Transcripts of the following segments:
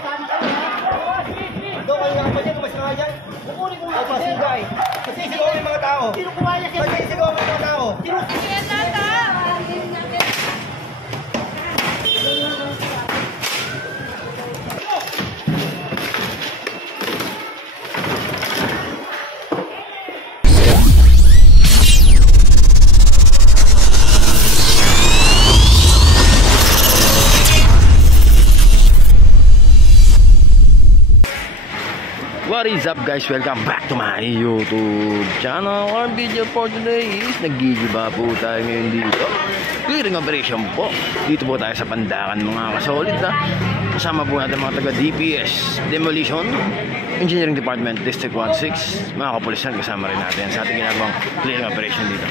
Doon kayo nga pa dyan, mas nga dyan. Kukunin ko nga pa sigay. Kasi sigaw yung mga tao. Sino kumaya siya? Kasi sigaw yung mga tao. Sino? Yan nata! What is up guys? Welcome back to my YouTube channel. Our video for today is nagigiba po tayo ngayon dito. Clearing operation po. Dito po tayo sa Pandakan mga kasolid ha. Kasama po natin mga taga DPS Demolition Engineering Department District 16. Mga kapulisan kasama rin natin sa ating ginagawang clearing operation dito.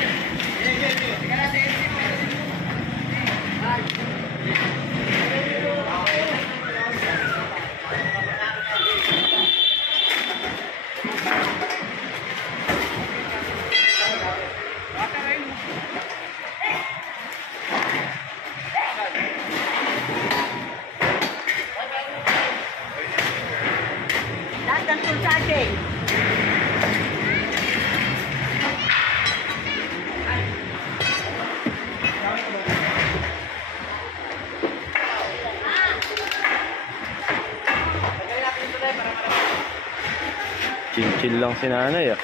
Chill lang si nanay ah.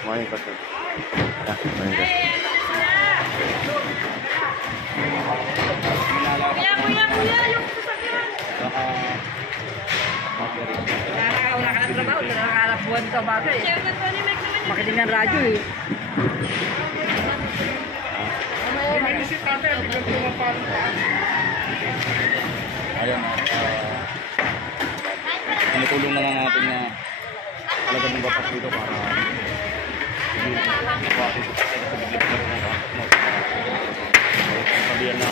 Kumain ka sir. Kumain ka. Kuya, yung sasakyan. Wala ka ng trabaho, nakakalap buwan ka bagay. Makinig ng radyo eh. Ayan, tinutulong na lang natin na talaga ng batas dito para sabihan na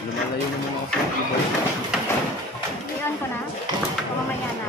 lumalayo ng mga kapatid. Ilan ko na? O mamaya na?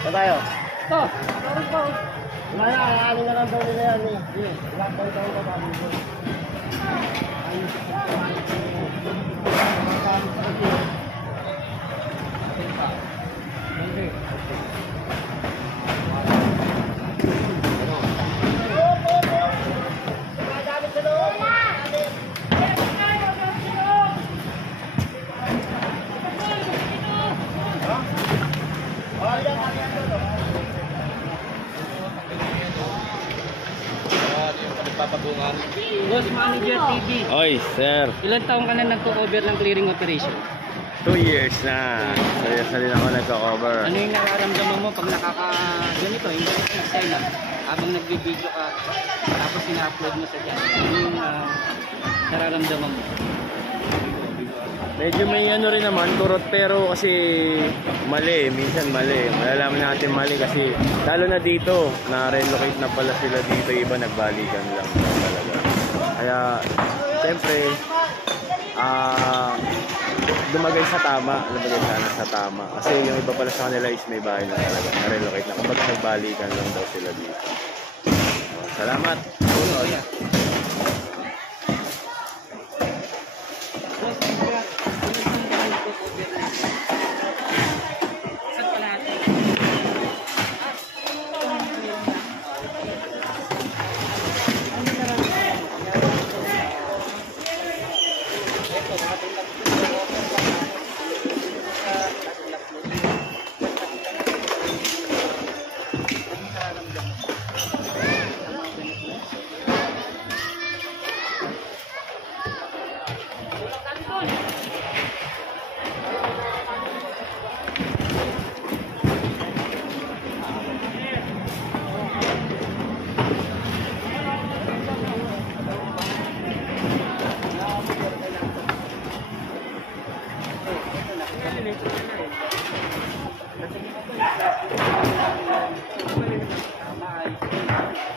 Saan tayo? Ito! Wala na, aling na lang daw nila yan eh. Wala pa ito ang babago ko. Oh, yan, Kapabungan. Boss Manager TV. Oy, sir. Ilan taong ka na nagko-cover ng clearing operation? 2 years na. Serious na rin ako nagka-cover. Ano yung nararamdaman mo pag ganito, yung ganito eksena, habang nagbi-video ka, tapos ina-upload mo sa dyan? Ano yung nararamdaman mo? Medyo may ano rin naman, kurot pero kasi mali, minsan mali. Malalaman natin mali kasi lalo na dito, na-relocate na pala sila dito, iba nagbalikan lang talaga. Kaya, siyempre, lumagay sa tama, lumagay sana sa tama. Kasi yung iba pala sa kanila is may bahay na talaga, na-relocate na. Kumbaga nagbalikan lang daw sila dito. Salamat! Oh, yeah.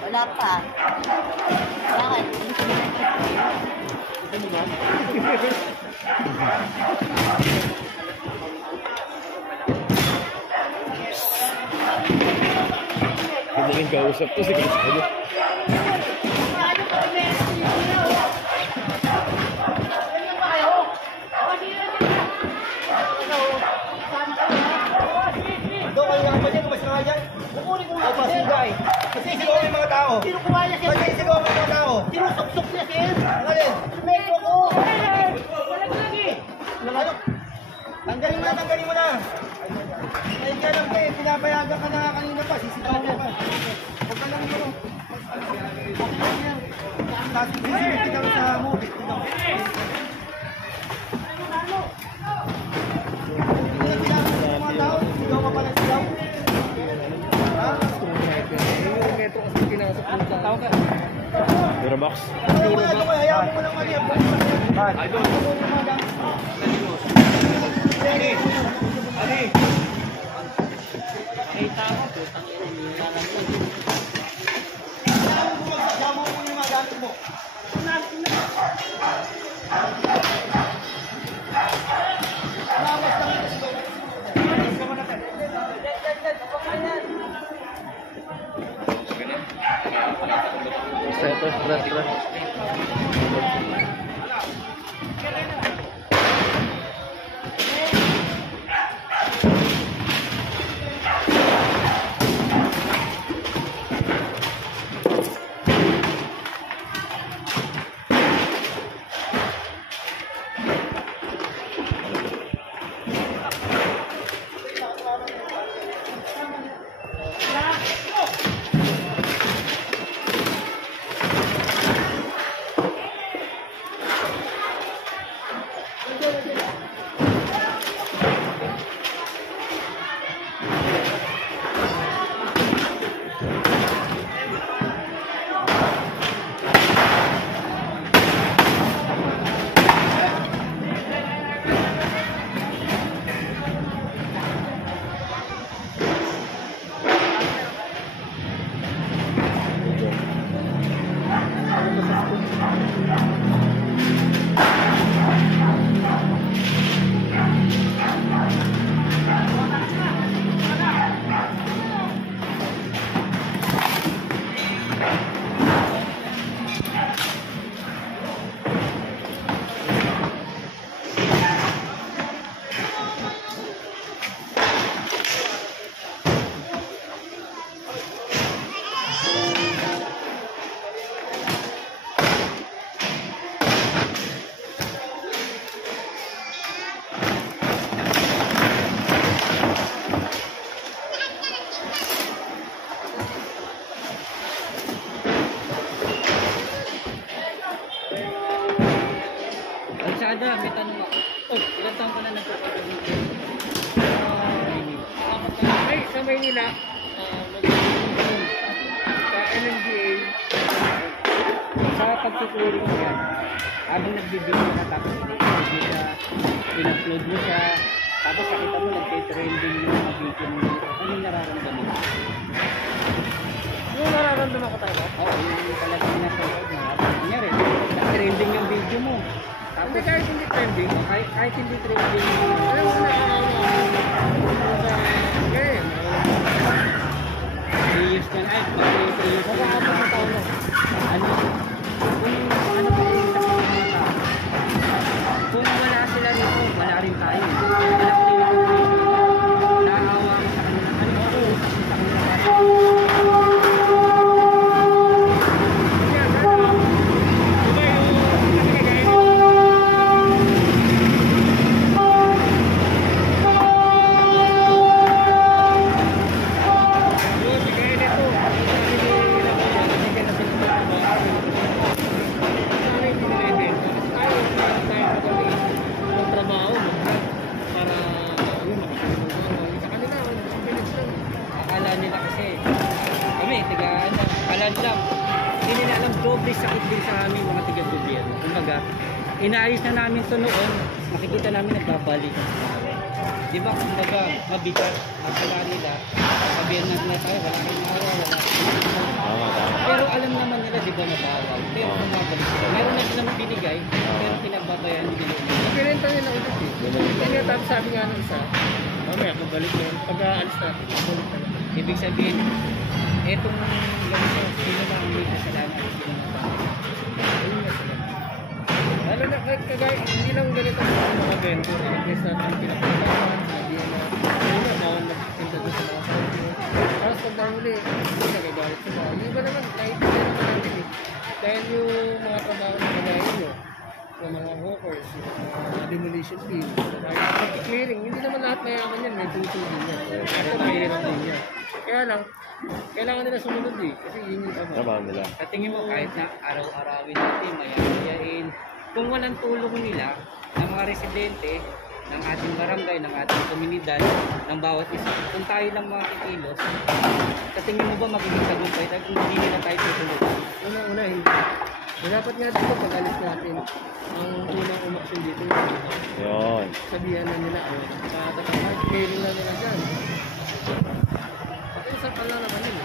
Wala pa. Bakit? Madaling kausap to si Kasado. Doon kayo nga pa dyan, mas nga dyan. Kukunin ko nga pa singgay. Kasi sigaw yung mga tao. Sino kumain niya, sir? Kasi sigaw yung mga tao. Sino suksok niya, sir? Alin? Metro ko. Wala ko lagi. Ano? Tanggalin mo na, tanggalin mo na. Ay, kaya lang kayo, pinapayagan ka na kanina pa, sisigaw mo pa. Huwag ka lang mo. Tapos sisipit ka sa movie. Eurobox. Hayaan mo lang mali. Ilang taon ka na nagpapagod dito? Ay, sa Maynila, sa NNDA, Sa pagtutuloy mo yan, habang nagbibigay ka tapos in-upload mo siya, tapos nakita mo nagtitrending yung mga video mo, ano yung nararamdaman mo? yung nararamdaman ko talaga. Oo, yung talagang nasa loob na. Kunyari, nag-trending yung video mo. Hindi Tapos, kahit hindi trending. kahit hindi trending, Alam mo na, ganyan. 3 years na na, 3 years na na. Sa taon na. Ano, kung ano ba yung sa mga tao? Kung wala sila rito, wala rin tayo. Wala ko rin yung video. Naawa ko sa kanila. Ano ako? Sa kanila. Akala nila kasi kami tigaan kalan lang, hindi nila alam doble sakit din sa amin mga tiga-gobyerno. Kumbaga inaayos na namin to noon, makikita namin nagbabalik. Di ba kumbaga mabigat akala nila gobyerno na tayo, wala kang araw, wala pero alam naman nila di ba mabawal, pero bumabalik sila. Meron na silang binigay pero pinagbabayan nila. Pinenta nila ulit eh. Hindi nga tapos sabi nga ng isa, mamaya magbalik na yun. Pag-aalis natin, magbalik na lang. Ibig sabihin, etong ganito, sino ba ang may kasalanan? Sino na ba? Ayun nga sila. Lalo na kagaya, hindi lang ganito sa mga vendor. Ilang sa ating pinapagkakaan, sabi na, ayun na, bawal magpunta doon sa mga vendor. Tapos pag nahuli, hindi nagagalit sila. Yung iba naman, naiintindihan naman natin eh. Dahil yung mga trabaho na kagaya nyo, sa mga hawkers, mga demolition team, clearing, hindi naman lahat mayaman yan, may tutulong yan. Kasi mahirap din yan. Kaya lang, kailangan nila sumunod eh, kasi yun yung Trabaho nila. Sa tingin mo kahit na araw-arawin natin, mayayain, kung walang tulong nila ng mga residente, ng ating barangay, ng ating komunidad, ng bawat isa, kung tayo lang mga kikilos, sa tingin mo ba magiging tagumpay tayo kung hindi nila tayo tutulungan? Una, hindi. Dapat nga dito, pag alis natin, ang unang umaksyon dito, Yun. sabihan na nila, tatatapag, clearing na nila dyan. Pati isang pala naman yun.